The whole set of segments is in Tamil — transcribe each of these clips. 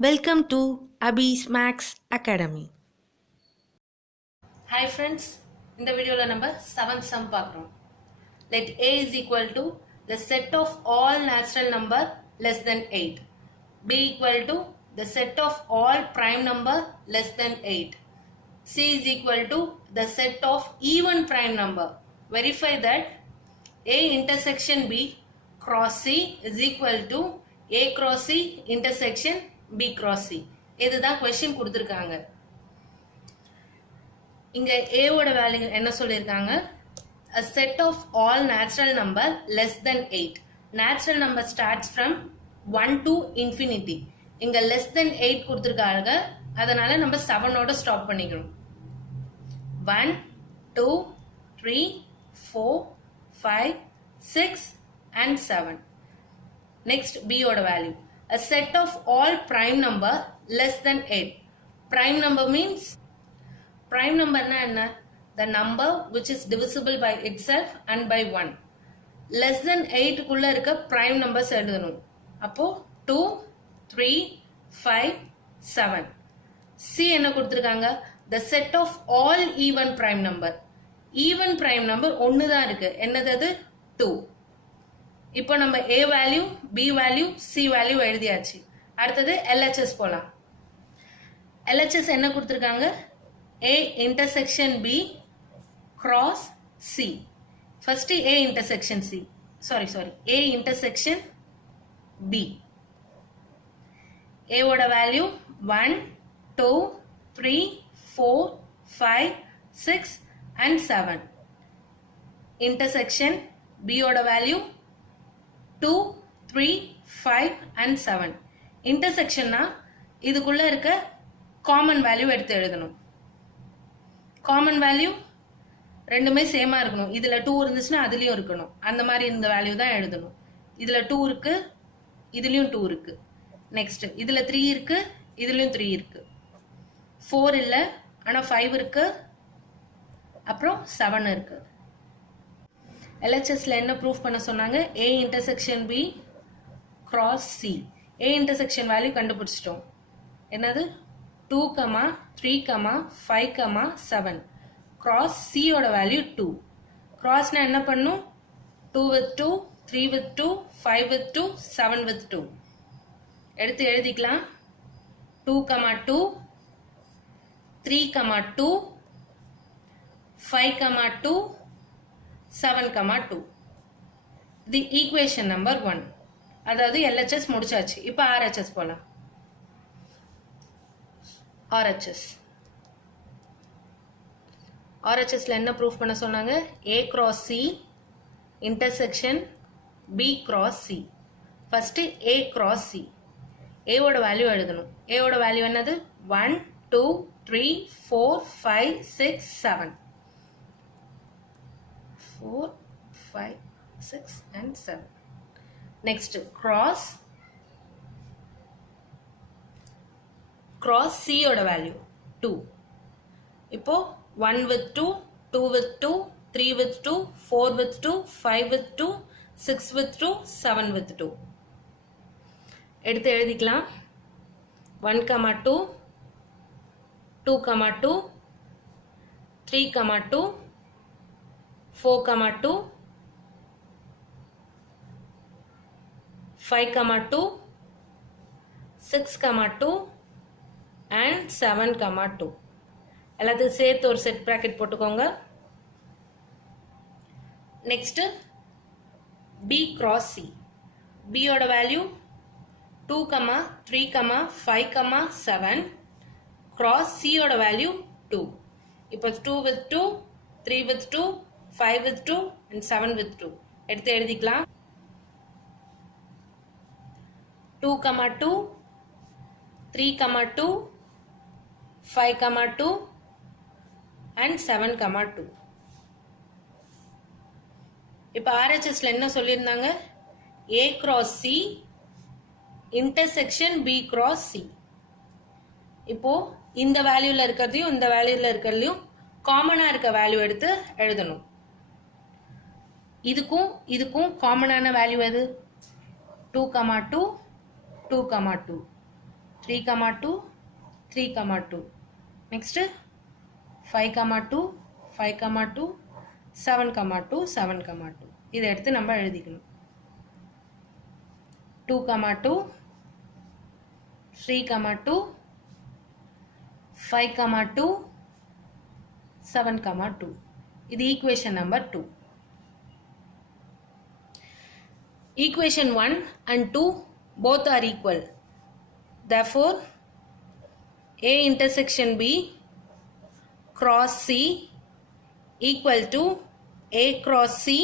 Welcome to Abhi's Max Academy. Hi friends, இந்த வீடியோல நம்ம 7th sum பார்க்கிறோம். Let a is equal to the set of all natural number less than 8. B equal to the set of all prime number less than 8. C is equal to the set of even prime number. Verify that A intersection B cross C is equal to A cross C intersection B cross C. இதுதான் question கொடுத்திருக்காங்க. இங்க a ஓட வேல்யூ என்ன சொல்லிருக்காங்க? A set of all natural number less than 8. Natural number starts from 1 to infinity. இங்க less than 8 கொடுத்திருக்காங்க. அதனால நம்ம 7 ஓட ஸ்டாப் பண்ணிக்கணும். 1 2 3 4 5 6 and 7. Next b ஓட value. A set of all prime number less than 8. Prime number means prime number என்ன? The number which is divisible by itself and by 1. Less than 8 குள்ள இருக்க prime numbers எழுதணும். அப்போ 2, 3, 5, 7. C என்ன கொடுத்திருக்காங்க? The set of all even prime number. Even prime number ஒன்னு தான் இருக்கு. என்னது அது? 2. இப்போ நம்ம A value, B value, C value எழுதியாச்சு. அடுத்தது LHS போலாம். LHS என்ன கொடுத்திருக்காங்க? A intersection B cross C. First A intersection C. Sorry. A intersection B. A ஓட வேல்யூ 1, 2, 3, 4, 5, 6 and 7. Intersection B ஓட வேல்யூ 2, 3, 5 and 7. Intersectionனா இதுக்குள்ள இருக்க காமன் வேல்யூ எடுத்து எழுதணும். காமன் வேல்யூ ரெண்டுமே சேமா இருக்கணும். இதுல 2 இருந்துச்சுன்னா அதுலயும் இருக்கணும். அந்த மாதிரி இந்த வேல்யூ தான் எழுதணும். இதுல 2 இருக்கு, இதுலயும் 2 இருக்கு. நெக்ஸ்ட் இதுல 3 இருக்கு, இதுலயும் 3 இருக்கு. 4 இல்ல, ஆனா 5 இருக்கு, அப்புறம் 7 இருக்கு. LHSல என்ன ப்ரூஃப் பண்ண சொன்னாங்க? A intersection B cross C. A intersection value கண்டுபிடிச்சிட்டோம். என்னது? 2, 3, 5, 7. Cross C ஓட வேல்யூ 2. Crossனா என்ன பண்ணும்? 2 with 2, 3 with 2, 5 with 2, 7 with 2. எடுத்து எழுதிக்கலாம். 2, 2, 3, 2, 5, 2, 7, 2. The equation number 1. அதாவது LHS முடிச்சாச்சு. இப்போ RHS போலாம். RHSல என்ன ப்ரூஃப் பண்ண சொன்னாங்க? A cross C intersection B cross C. First A cross C. A ஓட வேல்யூ எழுதணும். A ஓட வேல்யூ என்னது? 1, 2, 3, 4, 5, 6, 7. 4, 5, 6 and 7. Next cross C ஓட வேல்யூ 2. இப்போ 1 with 2, 2 with 2, 3 with 2, 4 with 2, 5 with 2, 6 with 2, 7 with 2. எடுத்து எழுதிக்கலாம். 1, 2, 2, 2, 3, 2, 4, 2, 5, 2, 6, 2 and 7, 2. எல்லாத்தையும் சேர்த்து ஒரு செட் பிராக்கெட் போட்டுக்கோங்க. Next B cross C. B ஓட வேல்யூ 2, 3, 5, 7. Cross C ஓட வேல்யூ 2. இப்போ 2 with 2, 3 with 2, 5 with 2 and 7 with 2. எடுத்து எழுதிக்கலாம். 2, 2, 3, 2, 5, 2 and 7, 2. இப்போ RHSல என்ன சொல்லியிருந்தாங்க? A cross C intersection B cross C. இப்போ இந்த வேல்யூல இருக்கிறதையும் இந்த வேல்யூல இருக்கிறதையும் காமனா இருக்க வேல்யூ எடுத்து எழுதணும். இதுக்கும் காமனான வேல்யூ எது? 2, 2, 2, 2, 3, 2, 3, 2. Next 5, 2, 5, 2, 7, 2, 7, 2. இதை எடுத்து நம்ம எழுதிக்கணும். 2, 2, 3, 2, 5, 2, 7, 2. இது equation number 2. Equation 1 and 2 both are equal. Therefore, A intersection B cross C equal to A cross C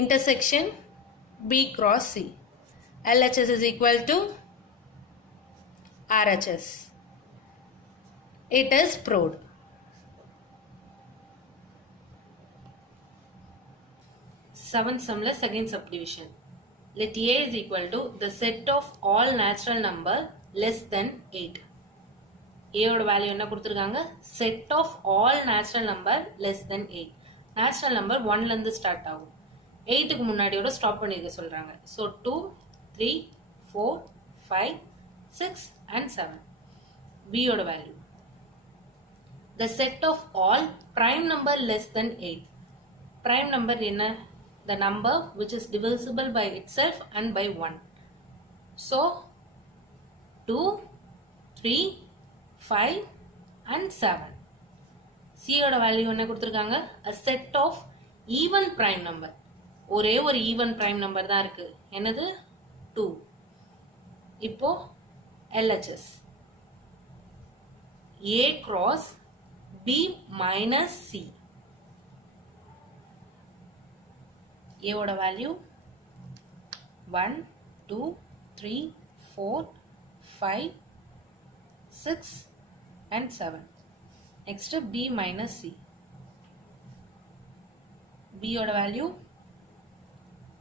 intersection B cross C. LHS is equal to RHS. It is proved. Seventh sumla second subdivision. Let A is equal to the set of all natural number less than 8. A ஓட வேல்யூ என்ன கொடுத்திருக்காங்க? Set of all natural number less than 8. Natural number 1ல இருந்து ஸ்டார்ட் ஆகும். 8க்கு முன்னாடியோட ஸ்டாப் பண்ணிருக்க சொல்றாங்க. So 2, 3, 4, 5, 6 and 7. B ஓட value. The set of all prime number less than 8. Prime number என்ன? The number which is divisible by itself and by 1. So 2, 3, 5 and 7. C ஓட வேல்யூ என்ன கொடுத்திருக்காங்க? A set of even prime number. ஒரே ஒரு even prime number தான் இருக்கு. என்னது? 2. இப்போ LHS. A cross B minus C. A ஓட value 1, 2, 3, 4, 5, 6 and 7. Next B minus C. B ஓட வேல்யூ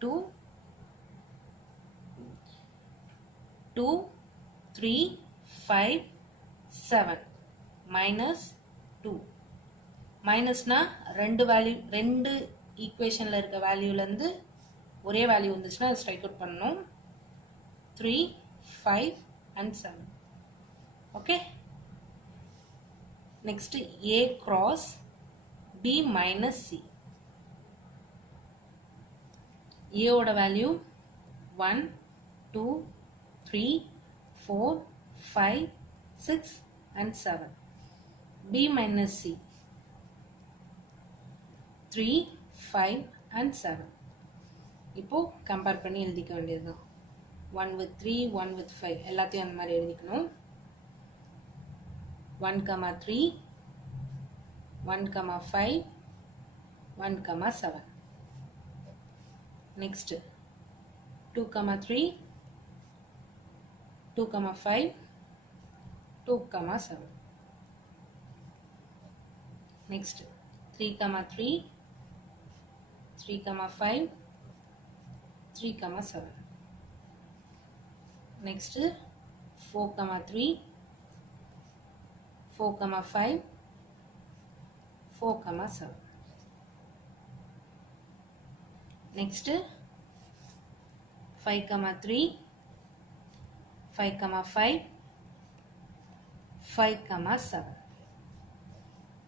2, 2, 3, 5, 7 minus 2. மைனஸ்னா ரெண்டு ஈக்குவேஷன்ல இருக்க வேல்யூல இருந்து ஒரே வேல்யூ வந்துச்சுன்னா அதை ஸ்ட்ரைக் அவுட் பண்ணணும். 3, 5 and 7. Okay. Next A cross B minus C. A ஓட value 1, 2, 3, 4, 5, 6 and 7. B minus C 3, 5 and 7. இப்போ கம்பேர் பண்ணி எழுதிக்க வேண்டியது. 1 with 3, 1 with 5 எல்லாத்தையும் அந்த மாதிரி எழுதிக்கணும். 1, 3, 1, 5, 1, 7. Next 2, 3, 2, 5, 2, 7. Next 3, 3, 3, 5, 3, 7. Next 4, 3, 4, 5, 4, 7. Next 5, 3, 5, 5, 5, 7.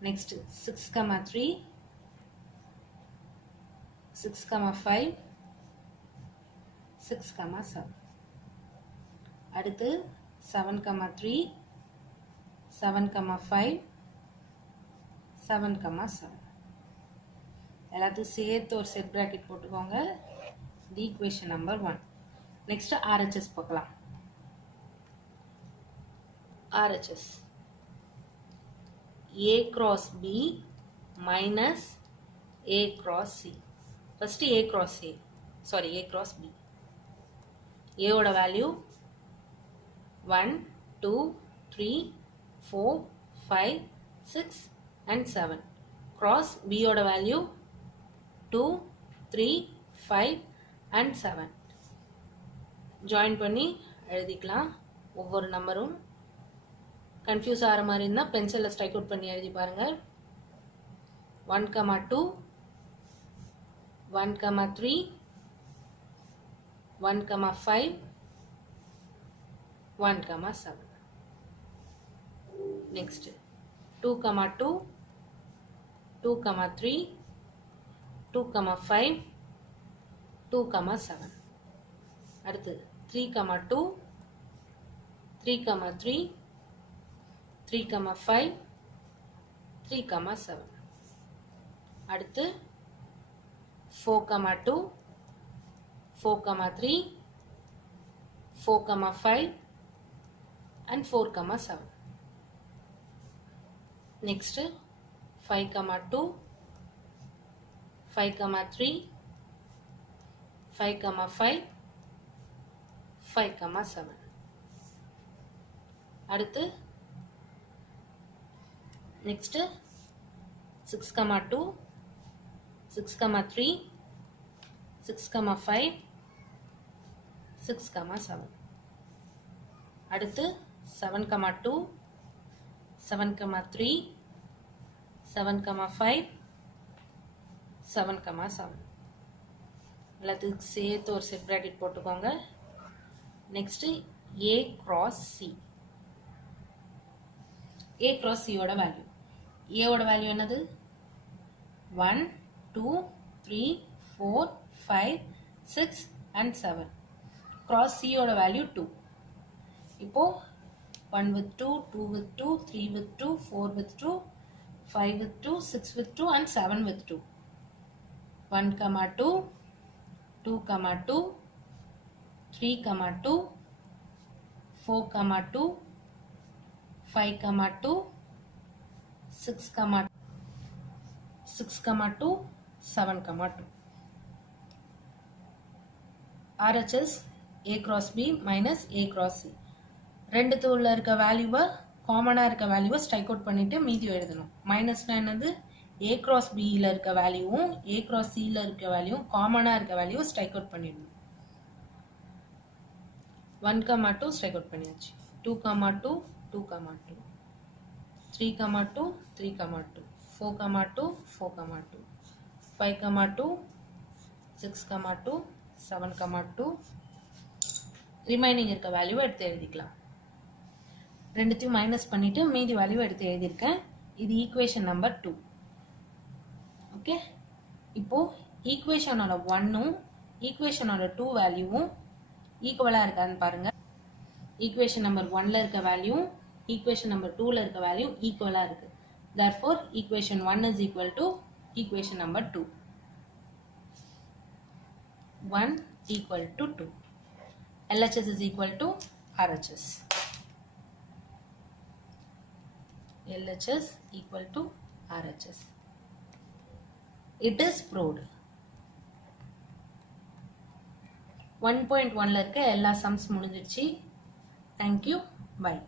Next 6, 3, 6, 5, 6, 7. அடுத்து 7, 3, 7, 5, 7, 7. எல்லாத்தையும் சேர்த்து ஒரு செட் பிராக்கெட் போட்டுக்கோங்க. தி ஈக்குவேஷன் நம்பர் 1. நெக்ஸ்ட் RHS பார்க்கலாம். RHS A cross B minus A cross C. First A cross A. Sorry, A cross B. A ஓட வேல்யூ 1, 2, 3, 4, 5, 6 and 7. Cross B ஓட வேல்யூ 2, 3, 5 and 7. ஜாயின் பண்ணி எழுதிக்கலாம். ஒவ்வொரு நம்பரும் கன்ஃபியூஸ் ஆகிற மாதிரி இருந்தால் பென்சிலில் ஸ்ட்ரைக் அவுட் பண்ணி எழுதி பாருங்க. 1, 2, 1, 3, 1, 5, 1, 7. Next 2, 2, 2, 3, 2, 5, 2, 7. அடுத்து 3, 2, 3, 3, 3, 5, 3, 7. அடுத்து 4, 2, 4, 3, 4, 5 and 4, 7. Next 5, 2, 5, 3, 5, 5, 5, 7. அடுத்து next 6, 2, 6, 3, 6, 5, 6, 7. அடுத்து 7, 2, 7, 3, 7, 5, 7, 7. எல்லாத்துக்கு சேர்த்து ஒரு செட் பிராக்கெட் போட்டுக்கோங்க. Next A cross C. A cross C ஓட வேல்யூ. A ஓட வேல்யூ என்னது? 1, 2, 3, 4, 5, 6 and 7. Cross C ஓட வேல்யூ 2. இப்போ 1 with 2, 2 with 2, 3 with 2, 4 with 2, 5 with 2, 6 with 2 and 7 with 2. 1, 2, 2, 2, 3, 2, 4, 2, 5, 2, 6, 2, 7, 2. RHS A cross B minus A cross C. ரெண்டுத்துல இருக்க வேல்யூவை காமனா இருக்க வேல்யூவை ஸ்ட்ரைக் அவுட் பண்ணிட்டு மீதி எழுதணும். மைனஸ்னா என்னது? A cross B ல இருக்க வேல்யூவும் A cross C ல இருக்க வேல்யூவும் காமனா இருக்க வேல்யூவை ஸ்ட்ரைக் அவுட் பண்ணிடணும். 1, 2 ஸ்ட்ரைக் அவுட் பண்ணியாச்சு. 2, 2, 2, 2, 3, 2, 3, 2, 4, 2, 4, 2, 5, 2, 6, 2, 7, 2. ரிமைனிங் இருக்க வேல்யூவை எடுத்து எழுதிக்கலாம். ரெண்டுத்தையும் மைனஸ் பண்ணிட்டு மீதி வேல்யூ எடுத்து எழுதியிருக்கேன். இது ஈக்குவேஷன் நம்பர் 2. ஓகே, இப்போ ஈக்குவேஷனோட 1ம் ஈக்குவேஷனோட 2 வேல்யூவும் ஈக்குவலா இருக்கான்னு பாருங்க. ஈக்குவேஷன் நம்பர் 1ல இருக்க வேல்யூ ஈக்குவேஷன் நம்பர் 2ல இருக்க வேல்யூ ஈக்குவலா இருக்கு. therefore equation 1 is equal to equation number 2. 1 equal to 2. LHS is equal to RHS. LHS equal to RHS. It is proved. 1.1ல இருக்க எல்லா சம்ஸ் முடிஞ்சிருச்சு. Thank you. Bye.